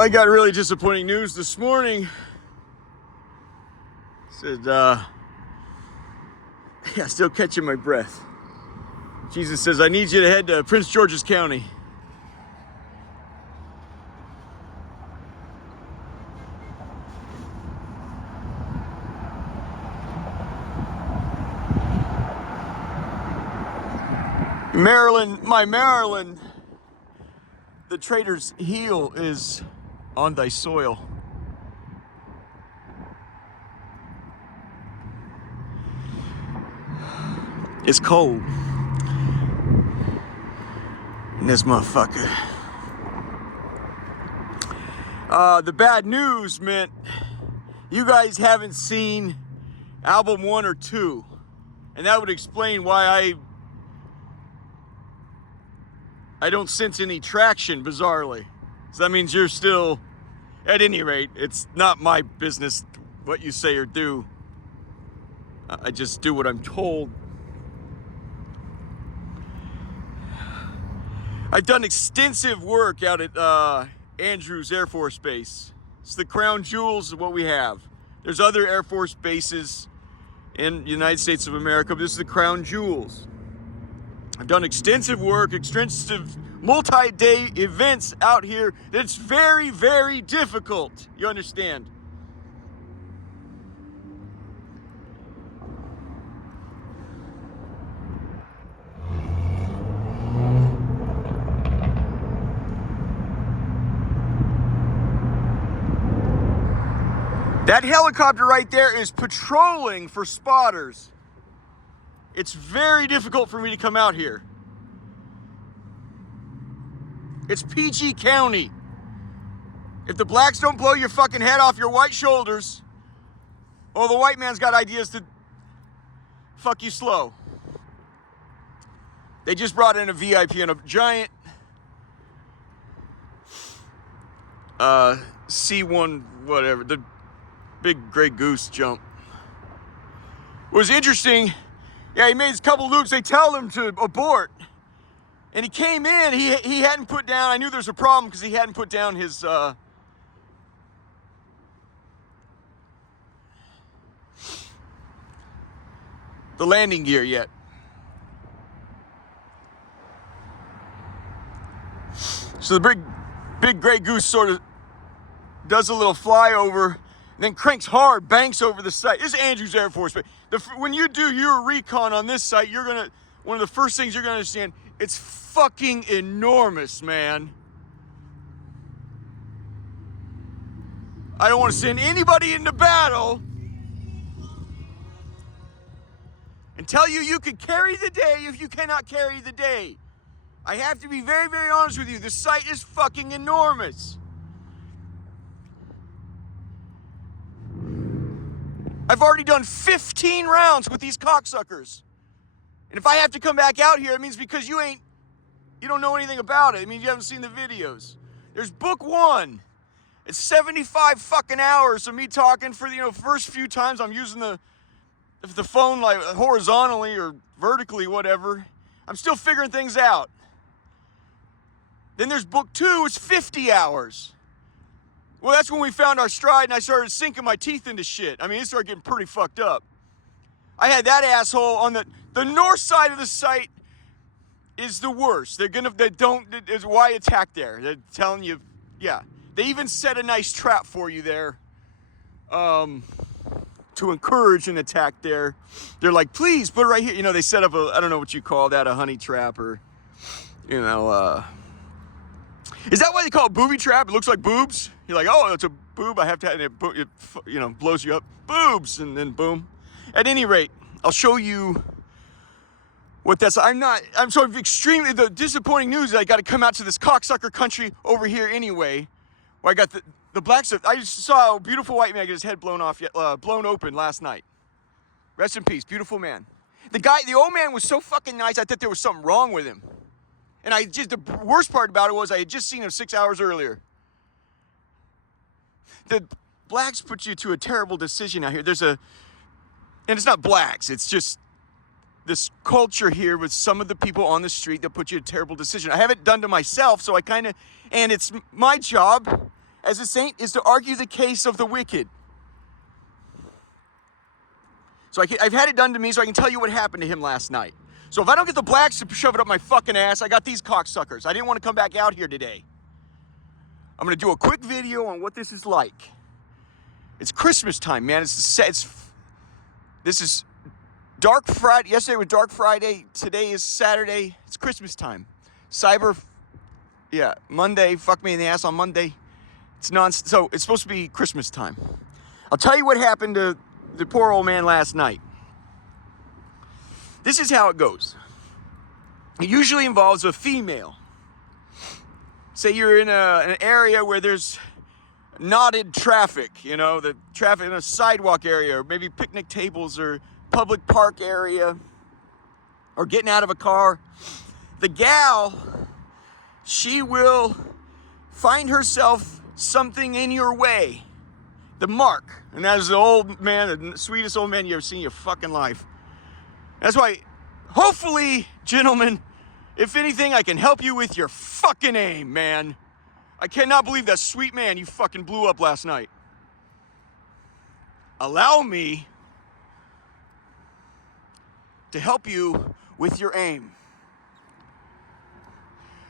I got really disappointing news this morning. Said, still catching my breath. Jesus says, I need you to head to Prince George's County. Maryland, the traitor's heel is on thy soil. It's cold in this motherfucker. The bad news meant you guys haven't seen album 1 or 2, and that would explain why I don't sense any traction, bizarrely. So that means you're still, at any rate, it's not my business what you say or do. I just do what I'm told. I've done extensive work out at Andrews Air Force Base. It's the crown jewels of what we have. There's other Air Force bases in the United States of America, but this is the crown jewels. I've done extensive work, extensive multi-day events out here. That's very, very difficult. You understand? That helicopter right there is patrolling for spotters. It's very difficult for me to come out here. It's PG County. If the blacks don't blow your fucking head off your white shoulders, well, the white man's got ideas to fuck you slow. They just brought in a VIP and a giant C1 whatever, the big gray goose jump. What was interesting, yeah, he made a couple loops. They tell him to abort. And he came in, he hadn't put down, I knew there's a problem because he hadn't put down his, the landing gear yet. So the big gray goose sort of does a little flyover, and then cranks hard, banks over the site. This is Andrews Air Force Base. When you do your recon on this site, one of the first things you're gonna understand, it's fucking enormous, man. I don't want to send anybody into battle and tell you you could carry the day if you cannot carry the day. I have to be very, very honest with you. The site is fucking enormous. I've already done 15 rounds with these cocksuckers. And if I have to come back out here, it means because you don't know anything about it. It means you haven't seen the videos. There's book 1. It's 75 fucking hours of me talking for the first few times I'm using the phone like horizontally or vertically, whatever. I'm still figuring things out. Then there's book 2, it's 50 hours. Well, that's when we found our stride and I started sinking my teeth into shit. I mean, it started getting pretty fucked up. I had that asshole on the north side of the site is the worst. Is why attack there. They're telling you, yeah. They even set a nice trap for you there to encourage an attack there. They're like, please put it right here. They set up I don't know what you call that, a honey trap or, is that why they call it booby trap? It looks like boobs. You're like, oh, it's a boob. I have to, and it blows you up. Boobs, and then boom. At any rate, I'll show you what that's. I'm sort of extremely, the disappointing news is I got to come out to this cocksucker country over here anyway, where I got the black stuff. I just saw a beautiful white man get his head blown open last night. Rest in peace, beautiful man. The old man was so fucking nice, I thought there was something wrong with him. And the worst part about it was I had just seen him 6 hours earlier. The blacks put you to a terrible decision out here. And it's not blacks, it's just this culture here with some of the people on the street that put you in a terrible decision. I have it done to myself, so and it's my job as a saint is to argue the case of the wicked. So I've had it done to me so I can tell you what happened to him last night. So if I don't get the blacks to shove it up my fucking ass, I got these cocksuckers. I didn't want to come back out here today. I'm going to do a quick video on what this is like. It's Christmas time, man. This is Dark Friday. Yesterday was Dark Friday. Today is Saturday. It's Christmas time. Monday. Fuck me in the ass on Monday. So it's supposed to be Christmas time. I'll tell you what happened to the poor old man last night. This is how it goes. It usually involves a female. Say you're in an area where there's knotted traffic, the traffic in a sidewalk area, or maybe picnic tables or public park area, or getting out of a car. The gal, she will find herself something in your way. The mark. And that is the old man, the sweetest old man you ever seen in your fucking life. That's why, hopefully, gentlemen, if anything, I can help you with your fucking aim, man. I cannot believe that sweet man you fucking blew up last night. Allow me to help you with your aim.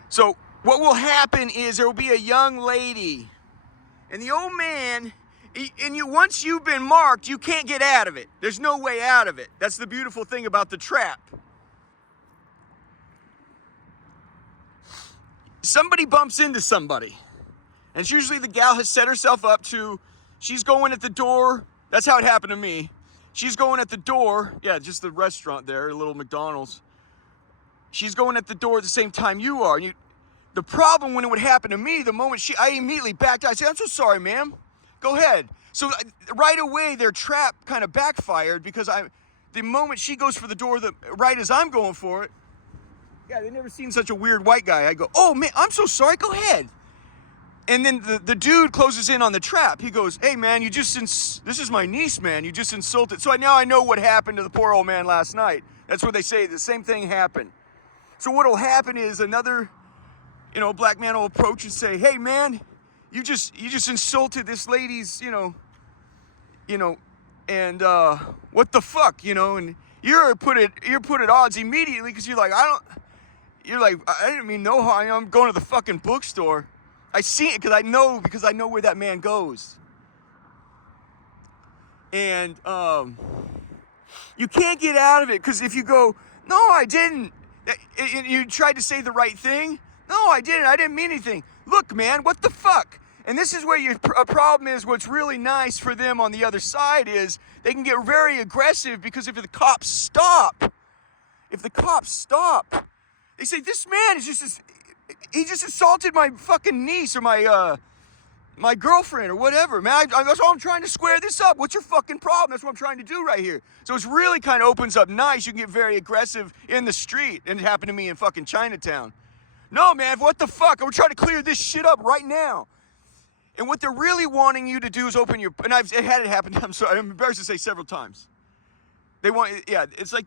So what will happen is there will be a young lady, and the old man, once you've been marked, you can't get out of it. There's no way out of it. That's the beautiful thing about the trap. Somebody bumps into somebody, and it's usually the gal has set herself up she's going at the door. That's how it happened to me. She's going at the door. Yeah, just the restaurant there, a little McDonald's. She's going at the door at the same time you are. The problem when it would happen to me, the moment I immediately backed out. I said, "I'm so sorry, ma'am. Go ahead." So right away, their trap kind of backfired because the moment she goes for the door, right as I'm going for it, yeah, they've never seen such a weird white guy. I go, "Oh man, I'm so sorry. Go ahead." And then the dude closes in on the trap. He goes, "Hey man, this is my niece, man. You just insulted." So now I know what happened to the poor old man last night. That's what they say. The same thing happened. So what'll happen is another, black man will approach and say, "Hey man, you just insulted this lady's, and what the fuck, and you're put at odds immediately because you're like, I didn't mean no harm. I'm going to the fucking bookstore. I see it because I know where that man goes. And you can't get out of it because if you go, "No, I didn't," and you tried to say the right thing. "No, I didn't. I didn't mean anything." Look, man, what the fuck? And this is where a problem is. What's really nice for them on the other side is they can get very aggressive because if the cops stop, they say, "This man is he just assaulted my fucking niece or my girlfriend or whatever, man. That's all I'm trying to square this up. What's your fucking problem? That's what I'm trying to do right here." So it's really kind of opens up nice. You can get very aggressive in the street. And it happened to me in fucking Chinatown. "No, man, what the fuck? We're trying to clear this shit up right now." And what they're really wanting you to do is open your, and I've had it happen, I'm sorry, I'm embarrassed to say several times. It's like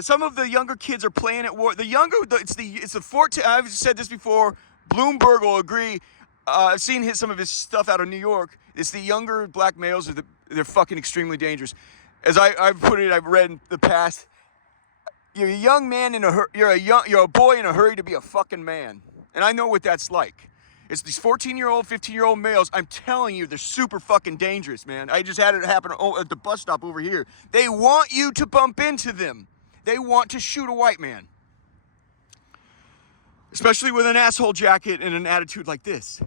some of the younger kids are playing at war. It's the 14, I've said this before, Bloomberg will agree. I've seen some of his stuff out of New York. It's the younger black males, they're fucking extremely dangerous. As I've read in the past, you're a young man you're a boy in a hurry to be a fucking man. And I know what that's like. It's these 14-year-old, 15-year-old males. I'm telling you, they're super fucking dangerous, man. I just had it happen at the bus stop over here. They want you to bump into them. They want to shoot a white man. Especially with an asshole jacket and an attitude like this.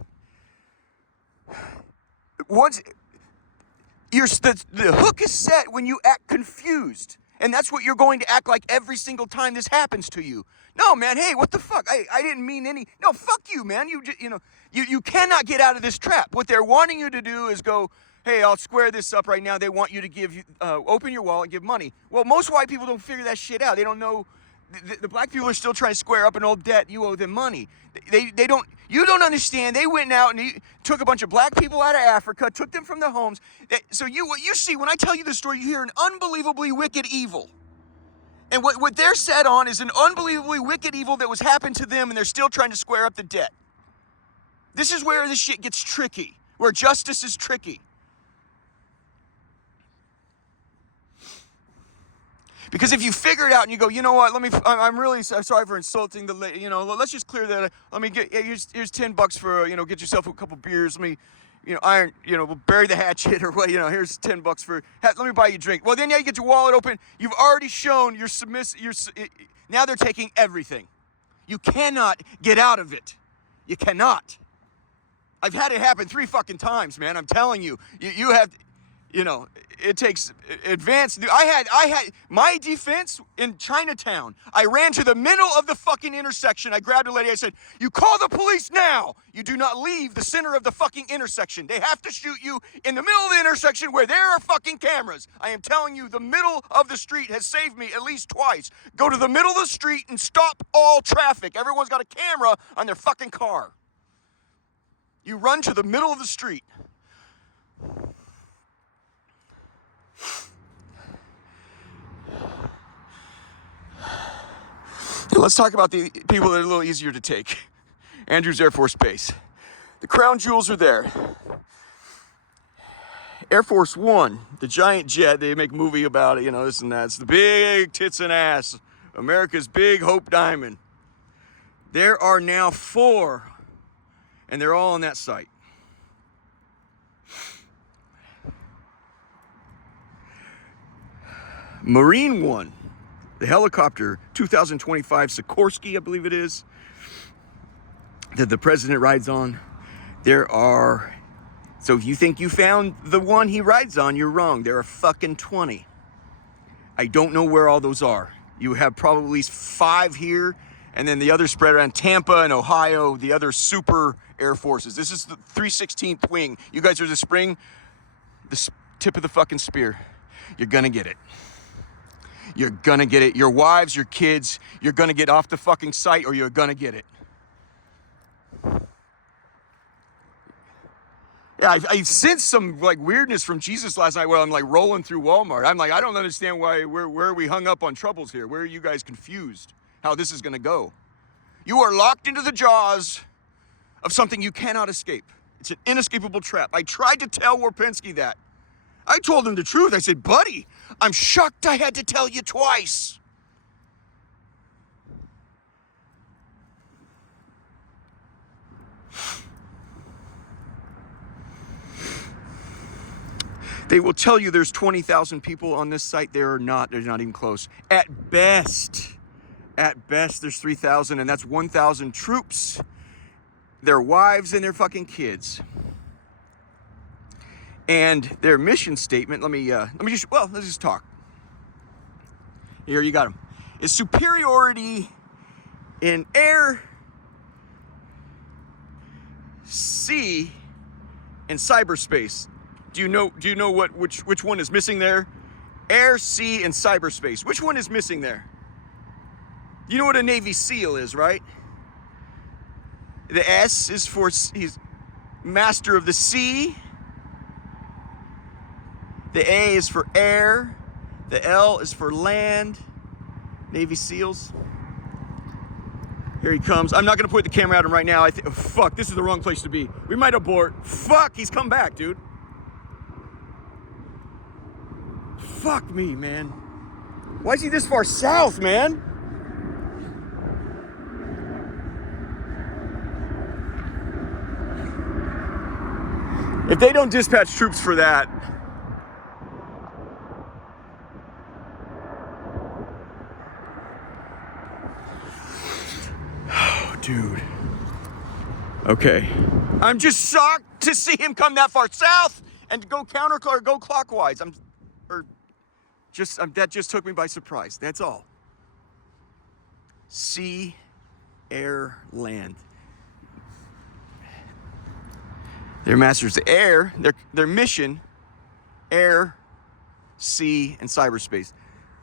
Once the hook is set when you act confused. And that's what you're going to act like every single time this happens to you. "No, man, hey, what the fuck? I didn't mean any." No, fuck you, man. You cannot get out of this trap. What they're wanting you to do is go, "Hey, I'll square this up right now." They want you to open your wallet and give money. Well, most white people don't figure that shit out. They don't know. The black people are still trying to square up an old debt. You owe them money. They don't. You don't understand. They went out and took a bunch of black people out of Africa, took them from their homes. So what you see when I tell you this story, you hear an unbelievably wicked evil. And what they're set on is an unbelievably wicked evil that was happened to them, and they're still trying to square up the debt. This is where this shit gets tricky. where justice is tricky. Because if you figure it out and you go, you know what, I'm really sorry for insulting the lady, let's just clear that. Let me get, here's $10 for, get yourself a couple beers. Let me, we'll bury the hatchet or what, here's $10 for, let me buy you a drink. Well, then you get your wallet open. You've already shown you're submissive. Now they're taking everything. You cannot get out of it. You cannot. I've had it happen 3 fucking times, man. I'm telling you, you have, it takes advanced. I had my defense in Chinatown. I ran to the middle of the fucking intersection. I grabbed a lady. I said, you call the police now. You do not leave the center of the fucking intersection. They have to shoot you in the middle of the intersection where there are fucking cameras. I am telling you, the middle of the street has saved me at least twice. Go to the middle of the street and stop all traffic. Everyone's got a camera on their fucking car. You run to the middle of the street. Let's talk about the people that are a little easier to take. Andrews Air Force Base. The crown jewels are there. Air Force One, the giant jet, they make a movie about it, this and that. It's the big tits and ass, America's big Hope Diamond. There are now 4, and they're all on that site. Marine One, the helicopter, 2025 Sikorsky, I believe it is, that the president rides on. So if you think you found the one he rides on, you're wrong. There are fucking 20. I don't know where all those are. You have probably at least 5 here, and then the others spread around Tampa and Ohio, the other super Air Forces. This is the 316th wing. You guys are the tip of the fucking spear. You're gonna get it. You're gonna get it. Your wives, your kids, you're gonna get off the fucking site or you're gonna get it. Yeah, I sensed some weirdness from Jesus last night while I'm rolling through Walmart. I'm I don't understand where we hung up on troubles here. Where are you guys confused how this is gonna go? You are locked into the jaws of something you cannot escape. It's an inescapable trap. I tried to tell Warpinski that. I told him the truth. I said, buddy, I'm shocked I had to tell you twice. They will tell you there's 20,000 people on this site. There are not. They're not even close. At best, there's 3,000, and that's 1,000 troops, their wives, and their fucking kids. And their mission statement, let's just talk. Here, you got them. Is superiority in air, sea, and cyberspace. Do you know which one is missing there? Air, sea, and cyberspace. Which one is missing there? You know what a Navy SEAL is, right? The S is for he's master of the sea. The A is for air. The L is for land. Navy SEALs. Here he comes. I'm not going to point the camera at him right now. Fuck, this is the wrong place to be. We might abort. Fuck, he's come back, dude. Fuck me, man. Why is he this far south, man? If they don't dispatch troops for that, dude. Okay. I'm just shocked to see him come that far south and go go clockwise. That just took me by surprise. That's all. Sea, air, land. Their masters of air, their mission, air, sea, and cyberspace,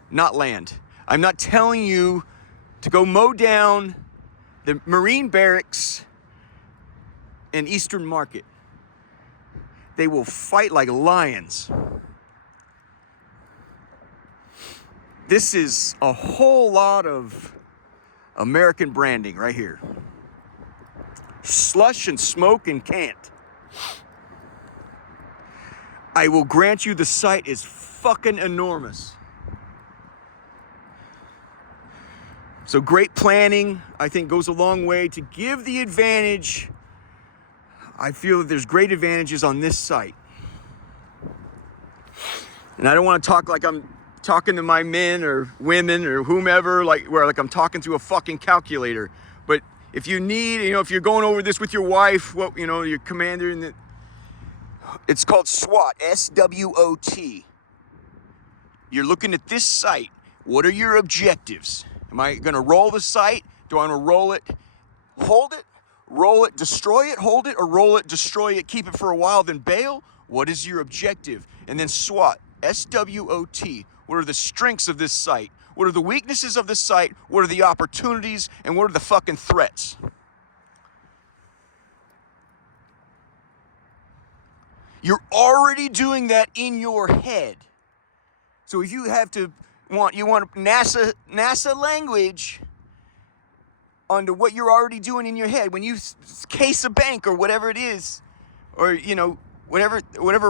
not land. I'm not telling you to go mow down the Marine barracks in Eastern Market. They will fight like lions. This is a whole lot of American branding right here. Slush and smoke and can't. I will grant you the site is fucking enormous. So great planning, I think, goes a long way to give the advantage. I feel that there's great advantages on this site. And I don't want to talk like I'm talking to my men or women or whomever, like I'm talking through a fucking calculator. But if you need, if you're going over this with your wife, your commander, and it's called SWOT, S-W-O-T. You're looking at this site. What are your objectives? Am I going to roll the site? Do I want to roll it, hold it, roll it, destroy it, hold it, or roll it, destroy it, keep it for a while, then bail? What is your objective? And then SWOT, S-W-O-T. What are the strengths of this site? What are the weaknesses of this site? What are the opportunities? And what are the fucking threats? You're already doing that in your head. So if you want NASA language onto what you're already doing in your head, when you case a bank or whatever it is, or whatever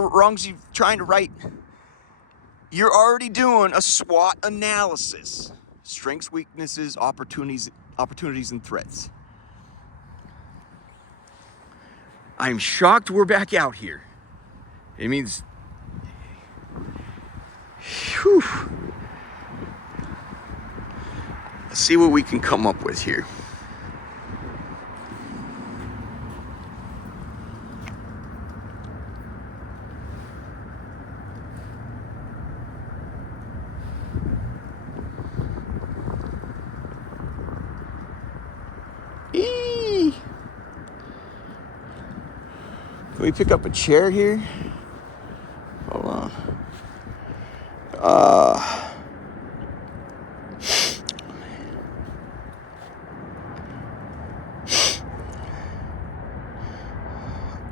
wrongs you're trying to right, you're already doing a SWOT analysis: strengths, weaknesses, opportunities, and threats. I'm shocked we're back out here. It means, whew. Let's see what we can come up with here. Eee. Can we pick up a chair here? Hold on.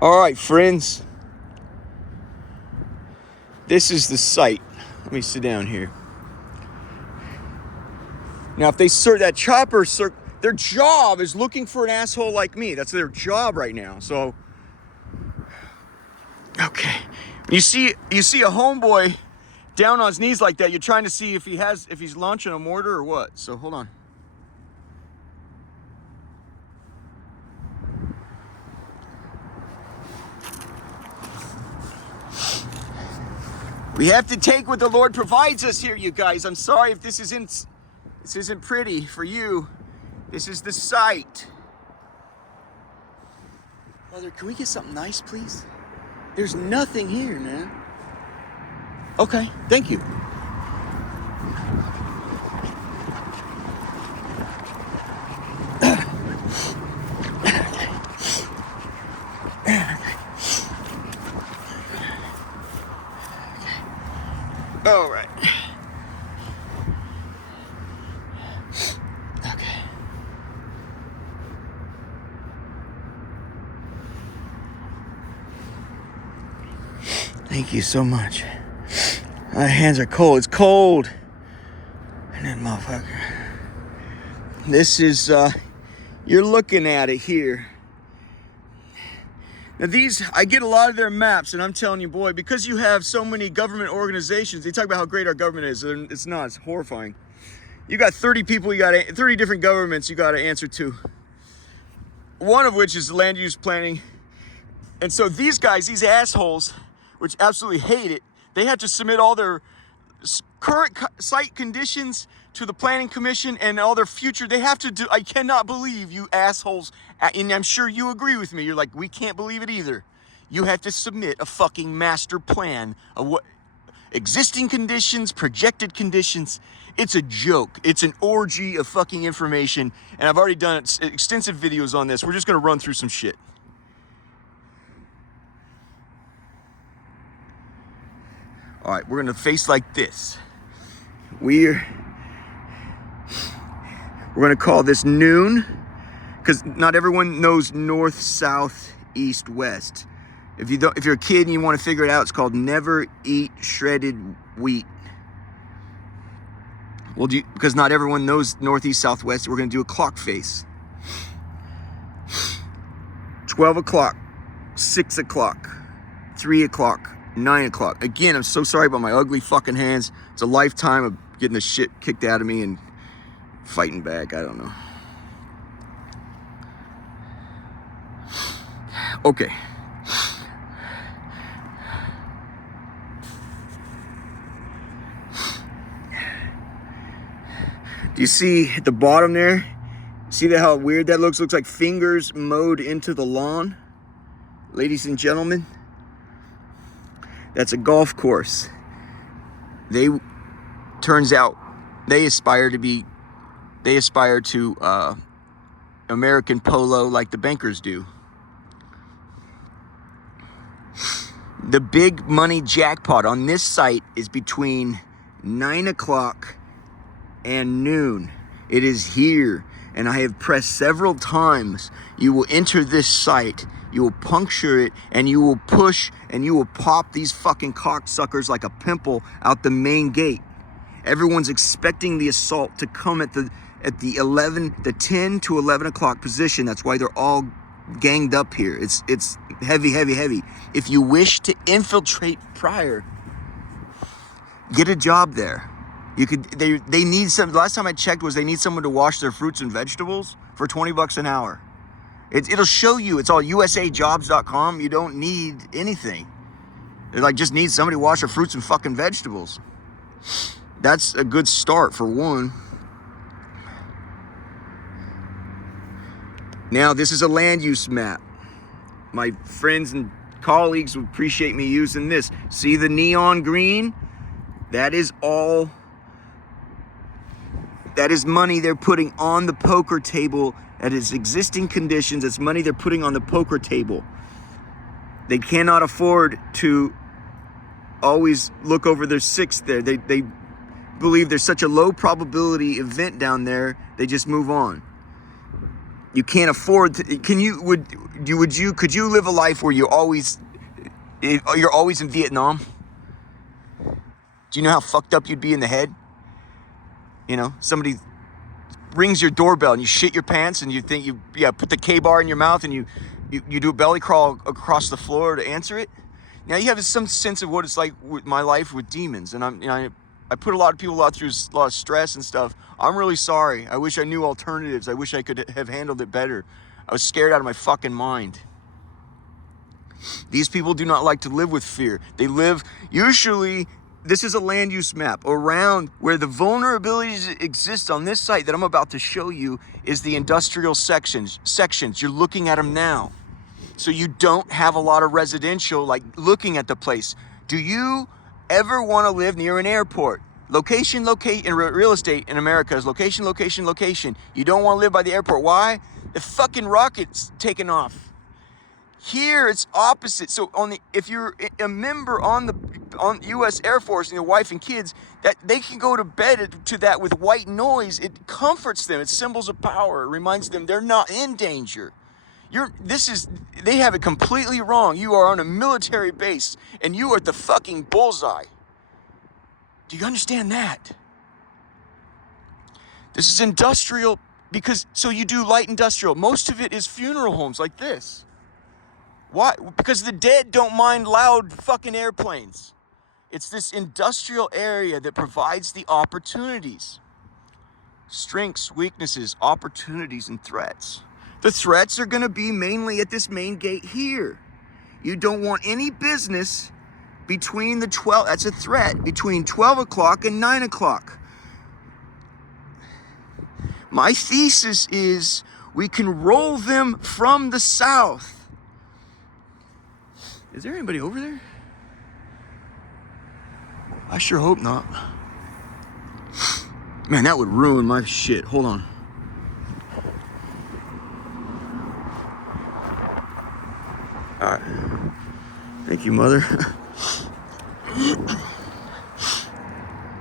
All right, friends. This is the site. Let me sit down here. Now, if they that chopper, their job is looking for an asshole like me. That's their job right now. So, okay. You see a homeboy down on his knees like that, you're trying to see if he's launching a mortar or what. So hold on. We have to take what the Lord provides us here, you guys. I'm sorry if this isn't pretty for you. This is the site. Brother, can we get something nice, please? There's nothing here, man. Okay, thank you. All right. Okay. Thank you so much. My hands are cold. It's cold. And that motherfucker. This is, you're looking at it here. Now I get a lot of their maps, and I'm telling you, boy, because you have so many government organizations, they talk about how great our government is, and it's not, it's horrifying. You got 30 people, 30 different governments you got to answer to. One of which is land use planning. And so these guys, these assholes, which absolutely hate it, they have to submit all their current site conditions to the planning commission and all their future. They have to do, I cannot believe you assholes, and I'm sure you agree with me. You're like, we can't believe it either. You have to submit a fucking master plan of what existing conditions, projected conditions. It's a joke. It's an orgy of fucking information. And I've already done extensive videos on this. We're just going to run through some shit. All right, we're going to face like this. We're going to call this noon, because not everyone knows north, south, east, west. If you're a kid and you want to figure it out, it's called never eat shredded wheat. Because not everyone knows northeast, southwest. We're going to do a clock face. 12 o'clock, 6 o'clock, 3 o'clock, 9 o'clock. Again, I'm so sorry about my ugly fucking hands. It's a lifetime of getting the shit kicked out of me and fighting back. I don't know. Okay. Do you see at the bottom there? See that how weird that looks? Looks like fingers mowed into the lawn. Ladies and gentlemen, that's a golf course. Turns out they aspire to American polo like the bankers do. The big money jackpot on this site is between 9 o'clock and noon. It is here, and I have pressed several times. You will enter this site, you will puncture it, and you will push, and you will pop these fucking cocksuckers like a pimple out the main gate. Everyone's expecting the assault to come at the 10 to 11 o'clock position. That's why they're all ganged up here. It's heavy. If you wish to infiltrate prior, get a job there. You could. They need some. Last time I checked was they need someone to wash their fruits and vegetables for $20 an hour. It'll show you. It's all usajobs.com. You don't need anything. They just need somebody to wash their fruits and fucking vegetables. That's a good start for one. Now, this is a land use map. My friends and colleagues would appreciate me using this. See the neon green? That is money they're putting on the poker table at its existing conditions. It's money they're putting on the poker table. They cannot afford to always look over their six there. They believe there's such a low probability event down there, they just move on. You can't afford to, could you live a life where you're always in Vietnam? Do you know how fucked up you'd be in the head? You know, somebody rings your doorbell and you shit your pants and you think put the K-bar in your mouth and you do a belly crawl across the floor to answer it. Now you have some sense of what it's like with my life with demons, and I put a lot of people through a lot of stress and stuff. I'm really sorry. I wish I knew alternatives. I wish I could have handled it better. I was scared out of my fucking mind. These people do not like to live with fear. They live, usually, this is a land use map. Around where the vulnerabilities exist on this site that I'm about to show you is the industrial sections. You're looking at them now. So you don't have a lot of residential, looking at the place. Do you ever want to live near an airport? Location, in real estate in America is location. You don't want to live by the airport. Why? The fucking rocket's taking off. Here it's opposite. So if you're a member on U.S. Air Force and your wife and kids, that they can go to bed to that with white noise. It comforts them. It's symbols of power. It reminds them they're not in danger. They have it completely wrong. You are on a military base and you are the fucking bullseye. Do you understand that? This is industrial so you do light industrial. Most of it is funeral homes like this. Why? Because the dead don't mind loud fucking airplanes. It's this industrial area that provides the opportunities. Strengths, weaknesses, opportunities, and threats. The threats are going to be mainly at this main gate here. You don't want any business between that's a threat, between 12 o'clock and 9 o'clock. My thesis is we can roll them from the south. Is there anybody over there? I sure hope not. Man, that would ruin my shit. Hold on. All right. Thank you, mother.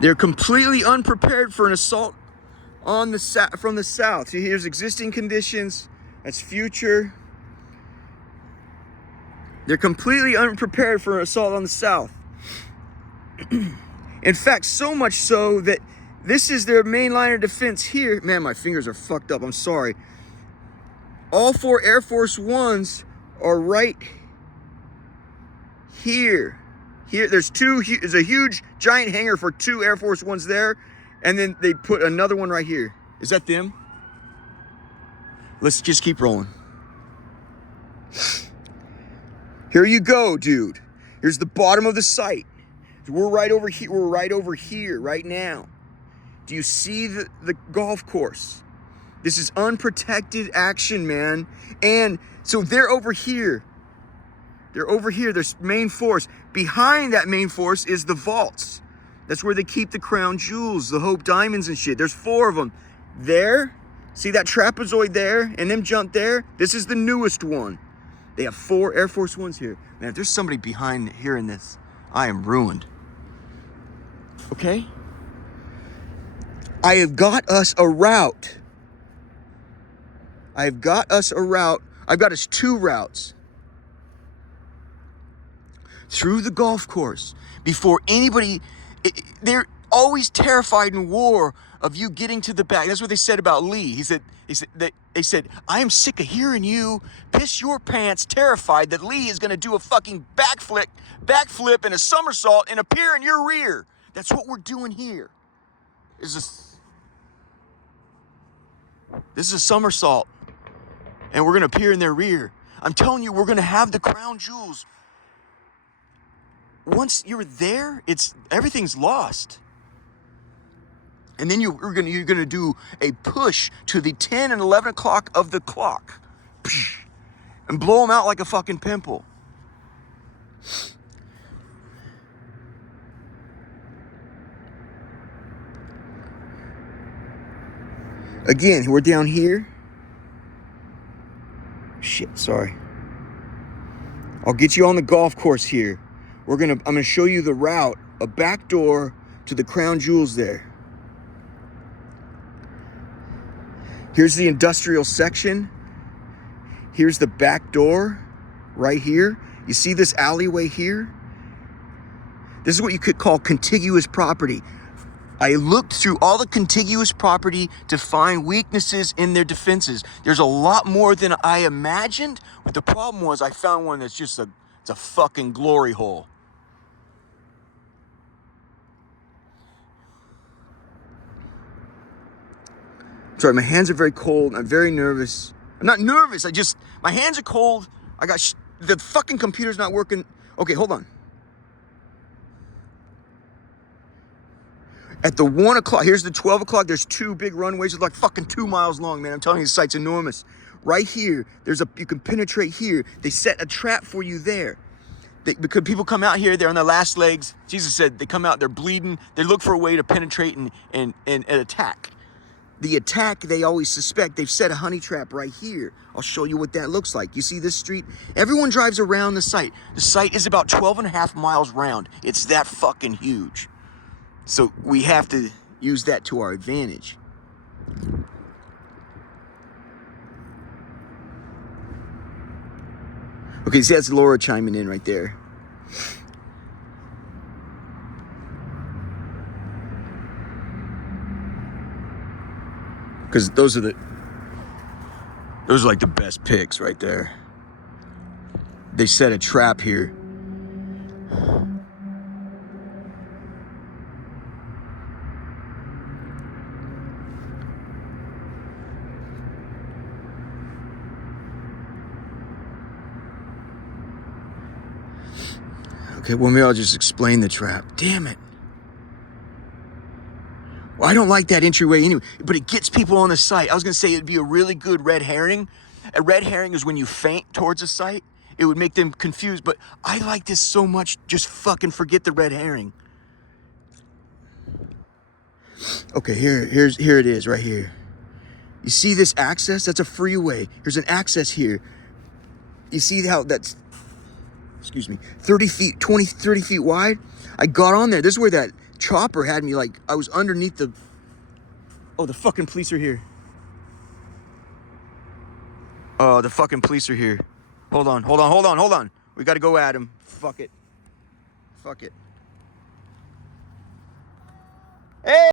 They're completely unprepared for an assault from the south. See, here's existing conditions. That's future. They're completely unprepared for an assault on the south. In fact, so much so that this is their main line of defense here. Man, my fingers are fucked up. I'm sorry. All 4 Air Force Ones are right here. here. There's a huge giant hangar for 2 Air Force Ones there. And then they put another one right here. Is that them? Let's just keep rolling. Here you go, dude. Here's the bottom of the site. We're right over here. We're right over here right now. Do you see the golf course? This is unprotected action, man. And so they're over here. They're over here. There's main force. Behind that main force is the vaults. That's where they keep the crown jewels, the Hope diamonds and shit. There's 4 of them. There, see that trapezoid there and them jump there? This is the newest one. They have 4 Air Force Ones here. Man, if there's somebody behind here in this, I am ruined. Okay? I have got us a route. I've got us 2 routes through the golf course before anybody. They're always terrified in war of you getting to the back. That's what they said about Lee. They said, I am sick of hearing you piss your pants, terrified that Lee is going to do a fucking backflip and a somersault and appear in your rear. That's what we're doing here. This is a somersault, and we're going to appear in their rear. I'm telling you, we're going to have the crown jewels. Once you're there, everything's lost. And then you're gonna do a push to the 10 and 11 o'clock of the clock, and blow them out like a fucking pimple. Again, we're down here. Shit, sorry. I'll get you on the golf course here. I'm gonna show you the route, a back door to the crown jewels there. Here's the industrial section. Here's the back door right here. You see this alleyway here? This is what you could call contiguous property. I looked through all the contiguous property to find weaknesses in their defenses. There's a lot more than I imagined, but the problem was I found one that's just it's a fucking glory hole. Sorry, my hands are very cold. I'm very nervous. I'm not nervous. My hands are cold. The fucking computer's not working. Okay, hold on. At the 1 o'clock, here's the 12 o'clock. There's 2 big runways. It's like fucking 2 miles long, man. I'm telling you, the site's enormous. Right here, you can penetrate here. They set a trap for you there. Because people come out here, they're on their last legs. Jesus said they come out, they're bleeding. They look for a way to penetrate and attack. The attack, they always suspect, they've set a honey trap right here. I'll show you what that looks like. You see this street? Everyone drives around the site. The site is about 12.5 miles round. It's that fucking huge. So we have to use that to our advantage. Okay, see, that's Laura chiming in right there. Because those are like the best picks right there. They set a trap here. Okay, well, maybe I'll just explain the trap. Damn it. Well, I don't like that entryway anyway, but it gets people on the site. I was going to say it'd be a really good red herring. A red herring is when you feint towards a site. It would make them confused, but I like this so much, just fucking forget the red herring. Okay, here it is, right here. You see this access? That's a freeway. Here's an access here. You see how that's, 30 feet wide? I got on there. This is where that chopper had me, like, I was underneath the... Oh, the fucking police are here. Oh, the fucking police are here. Hold on. We gotta go at him. Fuck it. Hey!